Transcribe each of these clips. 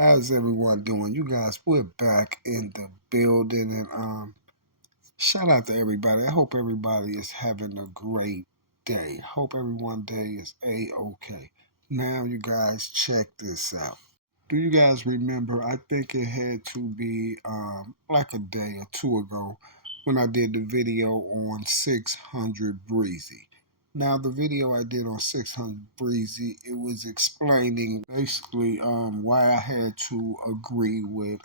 How's everyone doing? You guys, we're back in the building, and shout out to everybody. I hope everybody is having a great day. Hope everyone day is a-okay. Now, you guys, check this out. Do you guys remember? I think it had to be like a day or two ago when I did the video on 600 Breezy. Now, the video I did on 600 Breezy, it was explaining basically why I had to agree with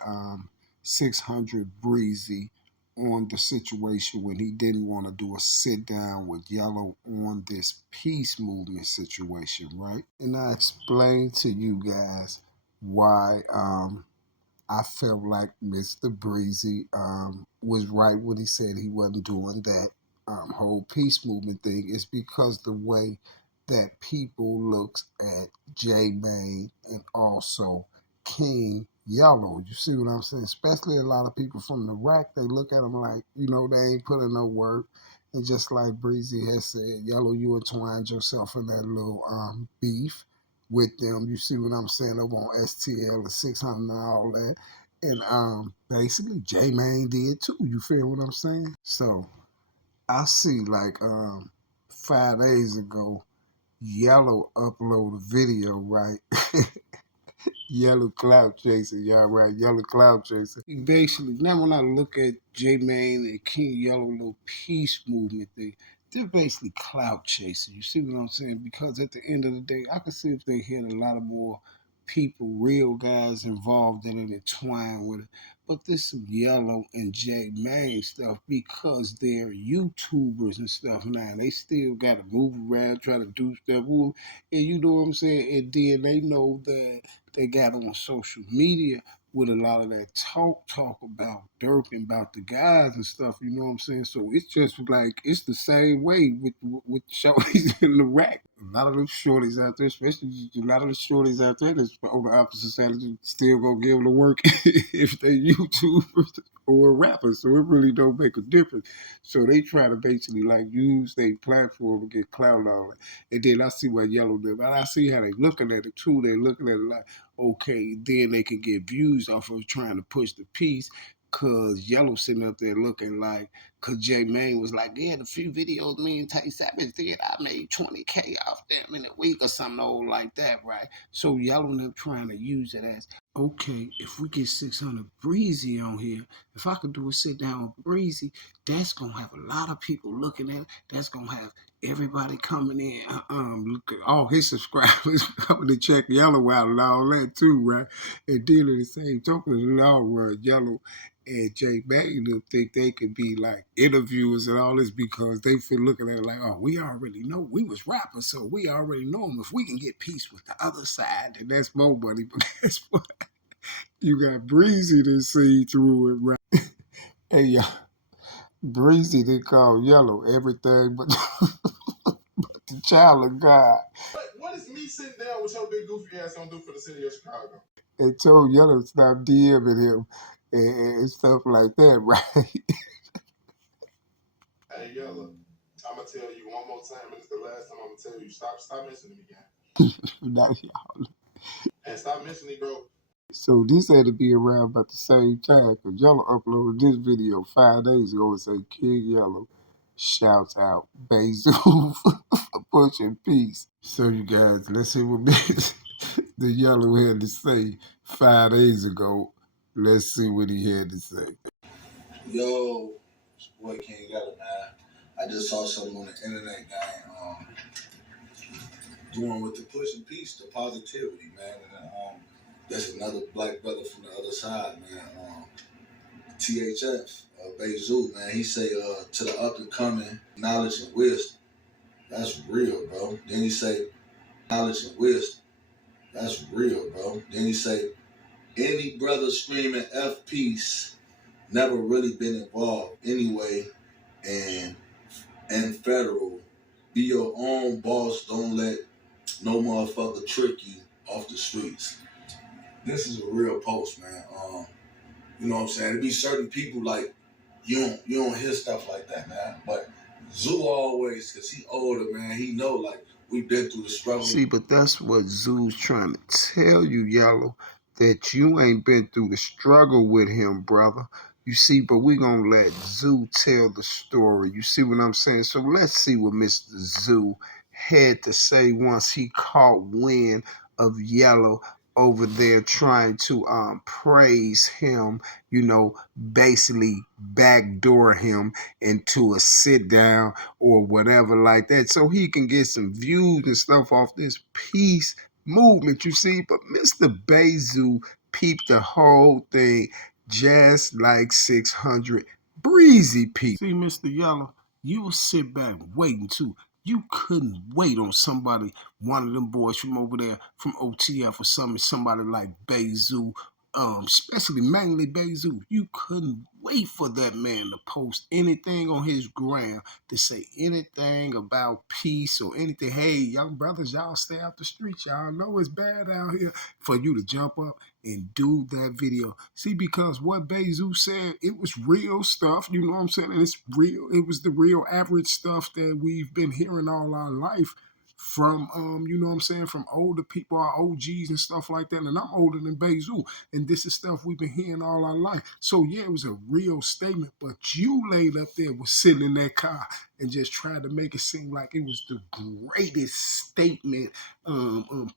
600 Breezy on the situation when he didn't want to do a sit down with Yellow on this peace movement situation, right? And I explained to you guys why I felt like Mr. Breezy was right when he said he wasn't doing that whole peace movement thing. Is because the way that people looks at J Main and also King Yellow. You see what I'm saying? Especially a lot of people from the rack, they look at him like, they ain't put in no work. And just like Breezy has said, Yellow, you entwined yourself in that little beef with them. You see what I'm saying? Over on STL and 600 and all that. And basically J Main did too. You feel what I'm saying? So I see like 5 days ago, Yellow upload a video, right? Yellow cloud chaser, y'all right? Yellow cloud chaser. Basically, now when I look at J Main and King Yellow little peace movement thing, they're basically cloud chasing. You see what I'm saying? Because at the end of the day, I can see if they had a lot of more people, real guys involved in it, entwined with it. But this some Yellow and J Main stuff because they're YouTubers and stuff now. They still got to move around, try to do stuff. And you know what I'm saying? And then they know that they got on social media with a lot of that talk about Dirk and about the guys and stuff. You know what I'm saying? So it's just like it's the same way with shorties in the rack. A lot of those shorties out there, especially a lot of the shorties out there that's on the opposite side, still gonna give them the work if they YouTubers or rappers. So it really don't make a difference. So they try to basically like use their platform to get clout on it. And then I see what Yellow did. But I see how they looking at it too. They looking at it like, okay, then they can get views off of trying to push the piece. Cause Yellow sitting up there looking like, cause J Main was like, yeah, the few videos me and Tay Savage did, I made 20K off them in a week or something old like that, right? So Yellow and them trying to use it as, okay, if we get 600 Breezy on here, if I could do a sit down with Breezy, that's gonna have a lot of people looking at it. That's gonna have everybody coming in, look at all his subscribers coming to check Yellow out and all that too, right? And then in the same token, in all world, Yellow and Jay Magnum think they could be like interviewers and all this because they feel looking at it like, oh, we already know we was rappers, so we already know them. If we can get peace with the other side, then that's more money. But that's what you got Breezy to see through it, right? Hey, y'all. Breezy, they call Yellow everything but the child of God. What is me sitting down with your big goofy ass gonna do for the city of Chicago? They told Yellow to stop DMing him and stuff like that, right? Hey, Yella, I'm gonna tell you one more time, and it's the last time I'm gonna tell you. Stop mentioning me again, Now, y'all. and stop mentioning me, bro. So this had to be around about the same time because Yellow uploaded this video 5 days ago and say King Yellow shouts out Bayzoo for pushing peace. So you guys, let's see what the Yellow had to say 5 days ago. Let's see what he had to say. Yo, it's your boy King Yella, man. I just saw something on the internet, guy, doing with the push and peace, the positivity, man. And there's another black brother from the other side, man. THF, Bayzoo, man. He say to the up and coming, knowledge and wisdom. That's real, bro. Then he say knowledge and wisdom. That's real, bro. Then he say any brother screaming F peace never really been involved anyway, and federal. Be your own boss. Don't let no motherfucker trick you off the streets. This is a real post, man. You know what I'm saying? There be certain people like you don't hear stuff like that, man. But Zoo always, cause he older, man. He know like we've been through the struggle. See, but that's what Zoo's trying to tell you, Yellow. that you ain't been through the struggle with him, brother. You see, but we gonna let Zoo tell the story. You see what I'm saying? So let's see what Mr. Zoo had to say once he caught wind of Yellow over there trying to praise him, basically backdoor him into a sit down or whatever like that, so he can get some views and stuff off this peace movement, you see. But Mr. Bayzoo peeped the whole thing just like 600 breezy people. See, Mr. Yellow, you will sit back waiting too. You couldn't wait on somebody, one of them boys from over there from OTF or somebody like Bayzoo, especially mainly Bayzoo. You couldn't wait for that man to post anything on his gram to say anything about peace or anything. Hey, young brothers, y'all stay out the streets. Y'all know it's bad out here. For you to jump up and do that video. See, because what Bayzoo said, it was real stuff, you know what I'm saying? And it's real, it was the real average stuff that we've been hearing all our life from you know what I'm saying, from older people, our OGs and stuff like that. And I'm older than Bayzoo. And this is stuff we've been hearing all our life. So yeah, it was a real statement, but you laid up there was sitting in that car and just tried to make it seem like it was the greatest statement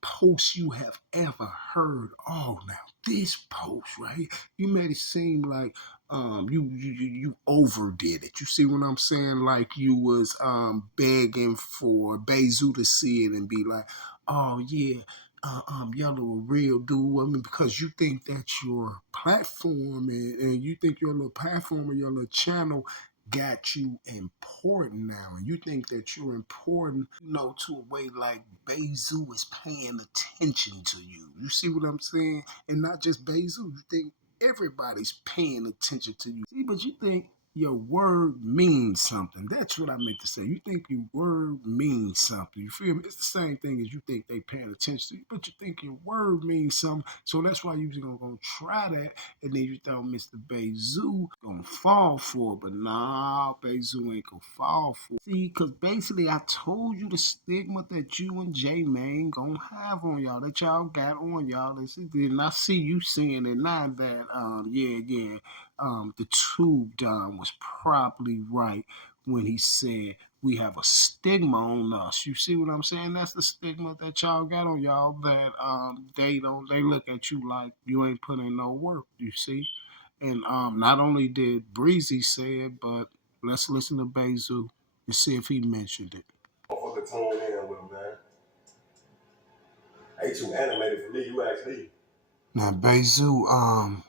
post you have ever heard. Oh, now this post right, you made it seem like you overdid it. You see what I'm saying? Like you was begging for Bayzoo to see it and be like, oh yeah, Yellow a real dude. I mean, because you think that your platform and you think your little platform or your little channel got you important now, and you think that you're important, to a way like Bayzoo is paying attention to you. You see what I'm saying? And not just Bayzoo. You think everybody's paying attention to you. See, but you think your word means something. That's what I meant to say. You think your word means something. You feel me? It's the same thing as you think they paying attention to you, but you think your word means something. So that's why you're gonna try that, and then you thought Mr. Bayzoo gonna fall for it. But nah, Bayzoo ain't gonna fall for it. See, because basically I told you the stigma that you and J Main gonna have on y'all, that y'all got on y'all. And I see you seeing it now that the tube Don was probably right when he said we have a stigma on us. You see what I'm saying? That's the stigma that y'all got on y'all, that they look at you like you ain't put in no work, you see? And not only did Breezy say it, but let's listen to Bayzoo and see if he mentioned it. Motherfucker tune in with him, man. They too animated for me. You actually. Now, Bayzoo,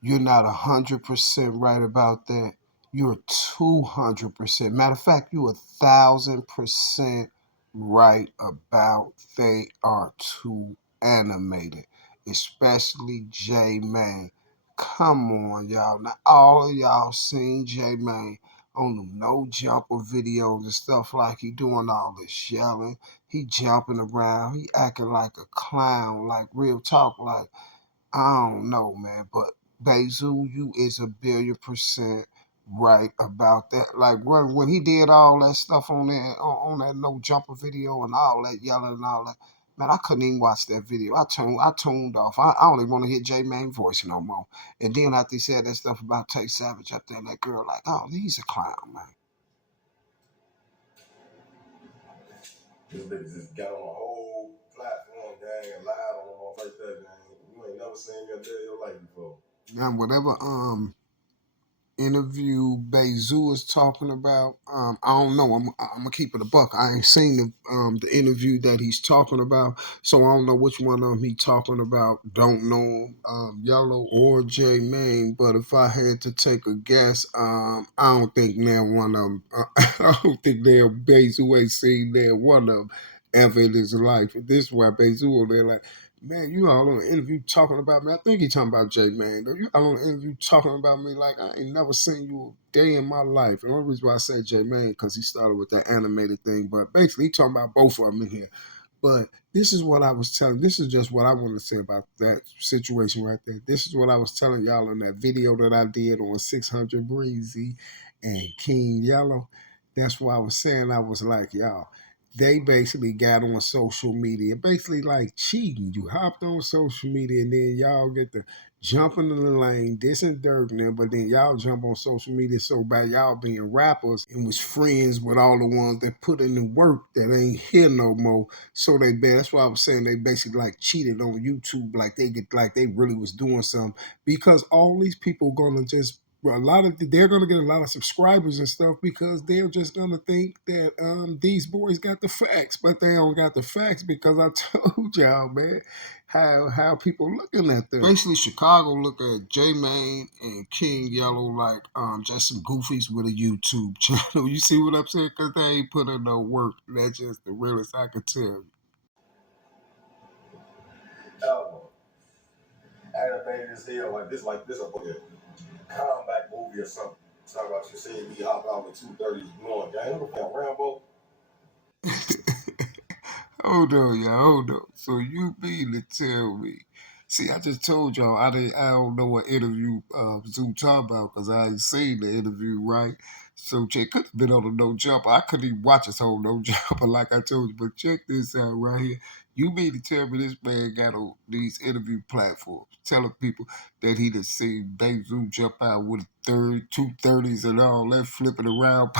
you're not 100% right about that. You're 200%. Matter of fact, you're 1,000% right about they are too animated, especially J Main. Come on, y'all. Now, all of y'all seen J Main on the no jumper videos and stuff, like he doing all this yelling. He jumping around. He acting like a clown, like real talk, like I don't know, man, but Bayzoo, you is 1,000,000,000% right about that. Like when he did all that stuff on that no jumper video and all that yelling and all that, man, I couldn't even watch that video. I tuned off. I don't even want to hear J Main voice no more. And then after he said that stuff about Tay Savage up there, and that girl, like, oh, he's a clown, man. This nigga just got on a whole platform, gang, and lied on them off like that, gang. You ain't never seen me a day in your life before. Now whatever interview Bayzoo is talking about. I don't know. I'm gonna keep it a buck. I ain't seen the interview that he's talking about, so I don't know which one of them he talking about. Don't know him, Yellow or J Main. But if I had to take a guess, I don't think now one of them. I don't think now Bayzoo ain't seen there one of them ever in his life. This is why Bayzoo they're like, man, you all on an interview talking about me. I think he talking about J Man. Though you all on an interview talking about me like I ain't never seen you a day in my life. And the only reason why I say J Man because he started with that animated thing. But basically, he talking about both of them in here. But this is what I was telling. This is just what I want to say about that situation right there. This is what I was telling y'all in that video that I did on 600 Breezy and King Yellow. That's why I was saying I was like y'all. they basically got on social media, basically like cheating. You hopped on social media and then y'all get to jump into the lane, dissing Dirk now, but then y'all jump on social media so by y'all being rappers and was friends with all the ones that put in the work that ain't here no more. So they bad. That's why I was saying they basically like cheated on YouTube, like they get like they really was doing something because all these people gonna just they're gonna get a lot of subscribers and stuff because they're just gonna think that these boys got the facts, but they don't got the facts because I told y'all, man, how people looking at them. Basically, Chicago look at J Mane and King Yellow like just some goofies with a YouTube channel. You see what I'm saying? Because they ain't put in no work. That's just the realest I could tell you. Album. Animated as hell, like this a combat movie or something. Talk about you seeing me hop out with 230s blowing gang. What the fuck, Rambo? Hold on, y'all. Hold on. So you mean to tell me? See, I just told y'all I don't know what interview Zoo talking about because I ain't seen the interview, right? So check could have been on a no jumper. I couldn't even watch his whole no jumper like I told you. But check this out right here. You mean to tell me this man got on these interview platforms telling people that he done seen Bayzoo jump out with 230s and all that flipping around,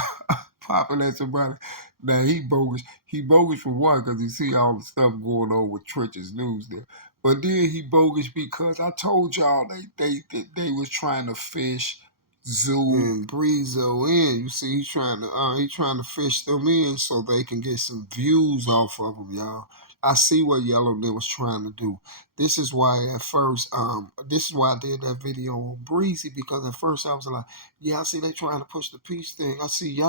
popping at somebody? Now he bogus. He bogus for one because he see all the stuff going on with Trench's news there. But then he bogus because I told y'all they was trying to fish Zoo and Breezo in. You see, he trying to fish them in so they can get some views off of them, y'all. I see what Yellow was trying to do. This is why I did that video on Breezy because at first I was like, yeah, I see they trying to push the peace thing. I see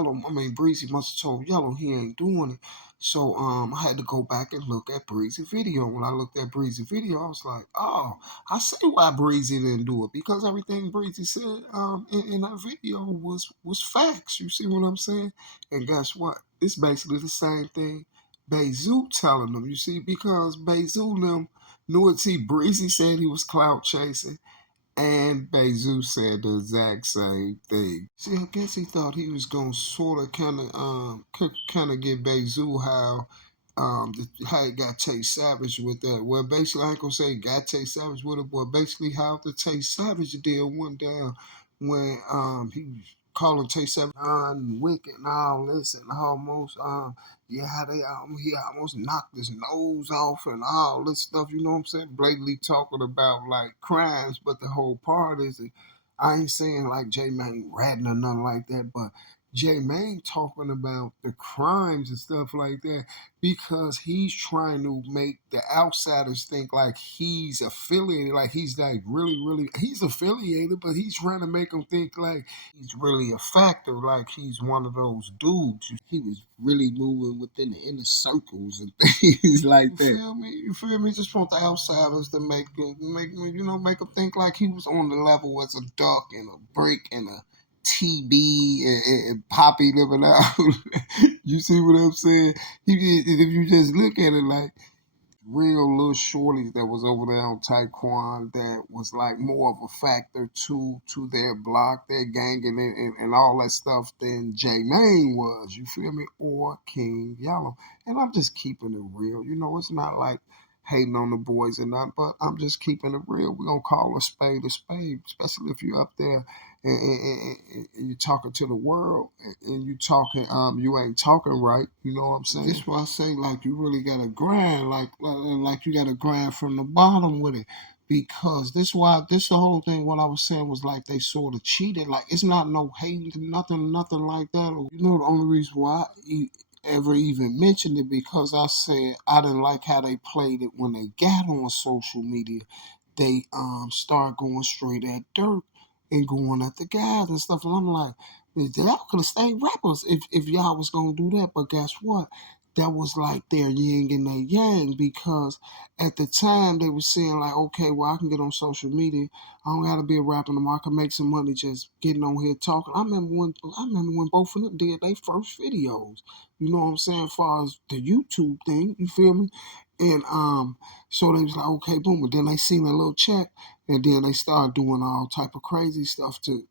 Breezy must have told Yellow he ain't doing it. So I had to go back and look at Breezy video. When I looked at Breezy video, I was like, oh, I see why Breezy didn't do it because everything Breezy said in that video was facts. You see what I'm saying? And guess what? It's basically the same thing Bayzoo telling them. You see, because Bayzoo them knew it. See, Breezy said he was clout chasing. And Bayzoo said the exact same thing. See, I guess he thought he was gonna sort of kind of get Bayzoo how it got Tay Savage with that. Well, basically, I ain't gonna say got Tay Savage with it, but basically how the Tay Savage deal went down when he was calling Tay Savage wicked and all this and almost yeah, he almost knocked his nose off and all this stuff, you know what I'm saying? Blatantly talking about like crimes, but the whole part is that I ain't saying like J Mane ratting or nothing like that, but J Mane talking about the crimes and stuff like that because he's trying to make the outsiders think like he's affiliated, like he's like really, he's affiliated, but he's trying to make them think like he's really a factor, like he's one of those dudes. He was really moving within the inner circles and things like that. You feel me? You feel me? Just want the outsiders to make them think like he was on the level as a duck and a brick and a TB and Poppy living out. You see what I'm saying? If you just look at it like real little shorties that was over there on Taekwon that was like more of a factor to their block, their gang, and all that stuff than J Mane was, you feel me? Or King Yellow. And I'm just keeping it real. You know, it's not like hating on the boys and not, but I'm just keeping it real. We're going to call a spade, especially if you're up there and you're talking to the world and you talking you ain't talking right, you know what I'm saying? That's why I say like you really gotta grind, like you gotta grind from the bottom with it. Because this the whole thing what I was saying was like they sort of cheated. Like it's not no hate, nothing like that. Or, you know the only reason why I ever even mentioned it because I said I didn't like how they played it when they got on social media. They start going straight at Dirk and going at the guys and stuff. And I'm like, y'all could have stayed rappers if y'all was gonna do that. But guess what? That was like their yin and their yang because at the time they were saying like, okay, well I can get on social media. I don't gotta be a rapper no more. I can make some money just getting on here talking. I remember when both of them did their first videos. You know what I'm saying? As far as the YouTube thing, you feel me? And so they was like, okay, boom. And then they seen a little check, and then they started doing all type of crazy stuff to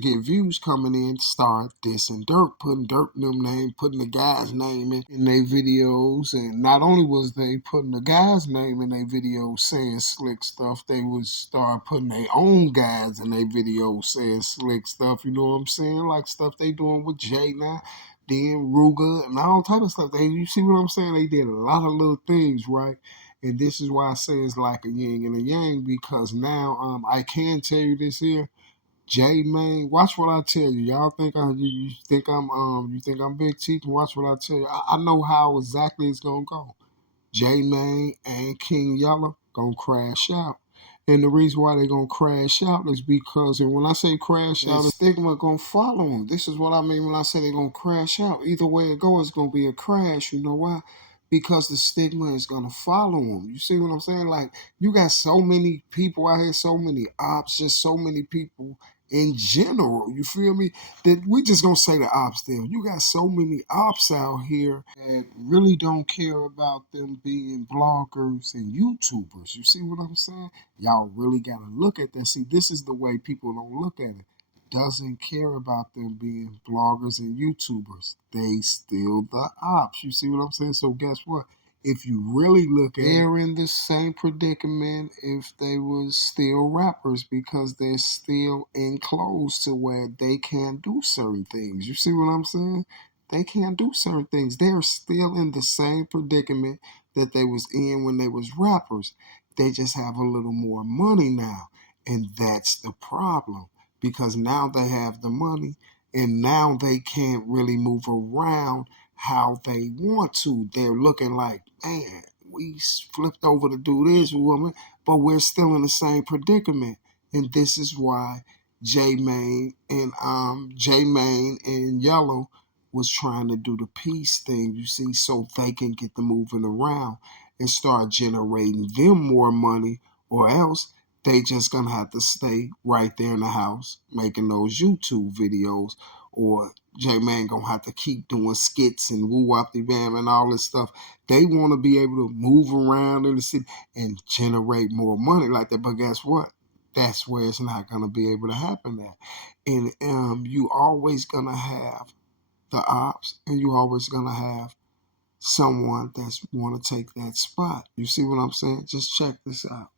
get views coming in. Start dissing Dirt, putting Dirt in them name, putting the guy's name in their videos. And not only was they putting the guy's name in their videos saying slick stuff, they would start putting their own guys in their videos saying slick stuff. You know what I'm saying? Like stuff they doing with Jay now, then Ruger, and all type of stuff. You see what I'm saying? They did a lot of little things, right? And this is why I say it's like a yin and a yang, because now I can tell you this here. J man, watch what I tell you. Y'all think you think I'm Big Teeth? Watch what I tell you. I know how exactly it's gonna go. J Mane and King Yella gonna crash out. And the reason why they gonna crash out is because, and when I say crash out, the stigma gonna follow them. This is what I mean when I say they gonna crash out. Either way it goes, it's gonna be a crash. You know why? Because the stigma is gonna follow them. You see what I'm saying? Like, you got so many people out here, so many ops, just so many people in general. You feel me? That we just gonna say the ops there. You got so many ops out here that really don't care about them being bloggers and YouTubers. You see what I'm saying? Y'all really gotta look at that. See, this is the way people don't look at it. Doesn't care about them being bloggers and YouTubers. They still the ops. You see what I'm saying? So guess what? If you really look at it, they're in the same predicament if they was still rappers, because they're still enclosed to where they can't do certain things. You see what I'm saying? They can't do certain things. They're still in the same predicament that they was in when they was rappers. They just have a little more money now. And that's the problem. Because now they have the money, and now they can't really move around how they want to. They're looking like, man, we flipped over to do this, woman, but we're still in the same predicament. And this is why J Mane and Yellow was trying to do the peace thing, you see, so they can get the moving around and start generating them more money, or else they just gonna have to stay right there in the house making those YouTube videos, or J Man gonna have to keep doing skits and woo wop de bam and all this stuff. They want to be able to move around in the city and generate more money like that. But guess what? That's where it's not gonna be able to happen at. And you always gonna have the ops, and you always gonna have someone that's want to take that spot. You see what I'm saying? Just check this out.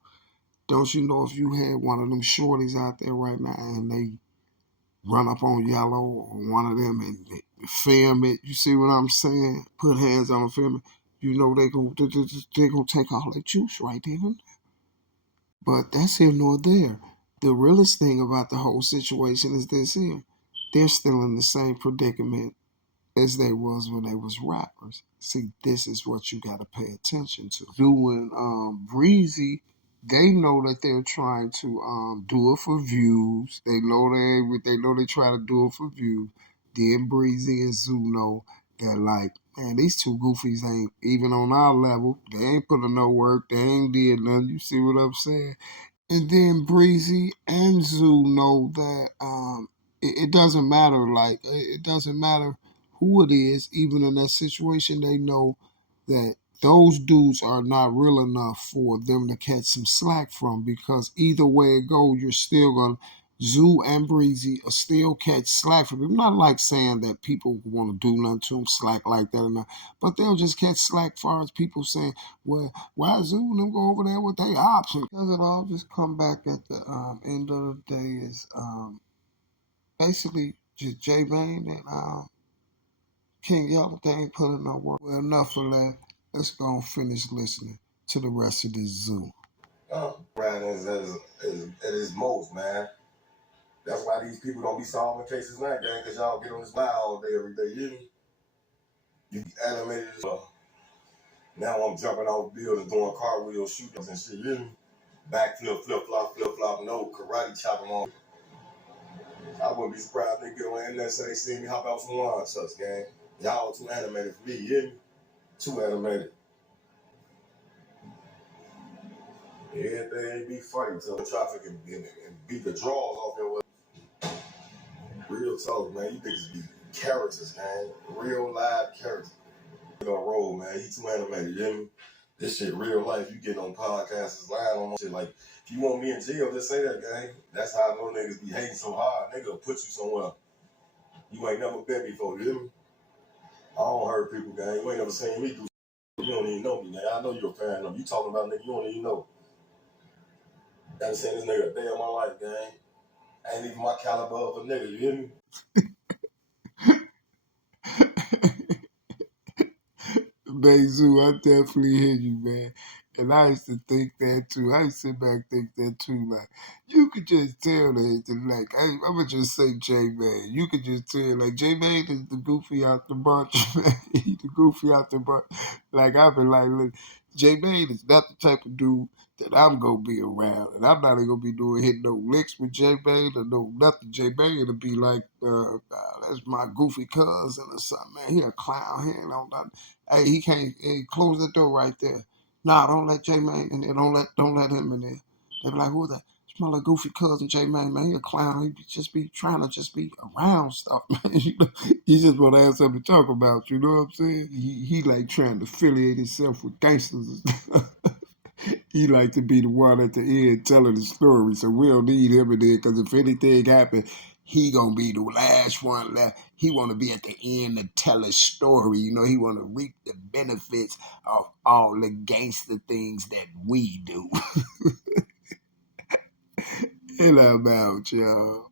Don't you know, if you had one of them shorties out there right now and they run up on Yellow or one of them and they film it, you see what I'm saying? Put hands on the film, you know they gonna take all the juice right there. But that's here nor there. The realest thing about the whole situation is this here. They're still in the same predicament as they was when they was rappers. See, this is what you got to pay attention to. Doing Breezy, they know that they're trying to do it for views. They know they try to do it for views. Then Breezy and Zoo know that, like, man, these two goofies ain't even on our level. They ain't put in no work. They ain't did nothing. You see what I'm saying? And then Breezy and Zoo know that it doesn't matter. Like, it doesn't matter who it is. Even in that situation, they know that those dudes are not real enough for them to catch some slack from. Because either way it goes, you're still gonna Zoo and Breezy are still catch slack from them. Not like saying that people want to do nothing to them slack like that or not, but they'll just catch slack far as people saying, well, why Zoo and them go over there with their options? Because it all just come back at the end of the day is basically just J Bane and King Yellow. They ain't put in no work. Well, enough of that. Let's go and finish listening to the rest of this Zoo. Around at his most, man. That's why these people don't be solving cases now, gang, because y'all get on this lie all day, every day. You be animated as well. Now I'm jumping off buildings, doing cartwheels, shootings and shit. Backflip, flip flop, no karate chopping on. I wouldn't be surprised if they get on the internet and say they see me hop out some lawn chucks, gang. Y'all too animated for me, you hear me? Too animated. Everything be funny till the traffic and beat the draws off your way. Real talk, man. You niggas be characters, man. Real live characters. On roll, man. He too animated, you hear me? This shit real life. You get on podcasts, lying on shit like, if you want me in jail, just say that, gang. That's how I know niggas be hating so hard. Nigga will put you somewhere you ain't never been before. You hear me? I don't hurt people, gang. You ain't never seen me do. You don't even know me, gang. I know you're a fan of me. You talking about nigga you don't even know. I ain't seen this nigga a day of my life, gang. Ain't even my caliber of a nigga. You hear me? Bayzoo, I definitely hear you, man. And I used to think that too. I used to sit back and think that too. Like, you could just tell that, like, I'm going to just say J-Man. You could just tell, like, J-Man is the goofy out the bunch, man. He the goofy out the bunch. Like, I've been like, look, J-Man is not the type of dude that I'm going to be around. And I'm not even going to be hitting no licks with J-Man or no nothing. J-Man it'll be like, that's my goofy cousin or something, man. He a clown. He ain't on nothing. Hey, he can't. Hey, close the door right there. Nah, don't let J Man in there. Don't let him in there. They be like, who that? It's my little goofy cousin J Man, man. He a clown. Just be trying to just be around stuff, man. He just want to have something to talk about. You know what I'm saying? He like trying to affiliate himself with gangsters and stuff. He like to be the one at the end telling the story, so we don't need him in there because if anything happen, he gonna be the last one left. He want to be at the end to tell a story. You know, he want to reap the benefits of all the gangster things that we do. And I'm out, y'all.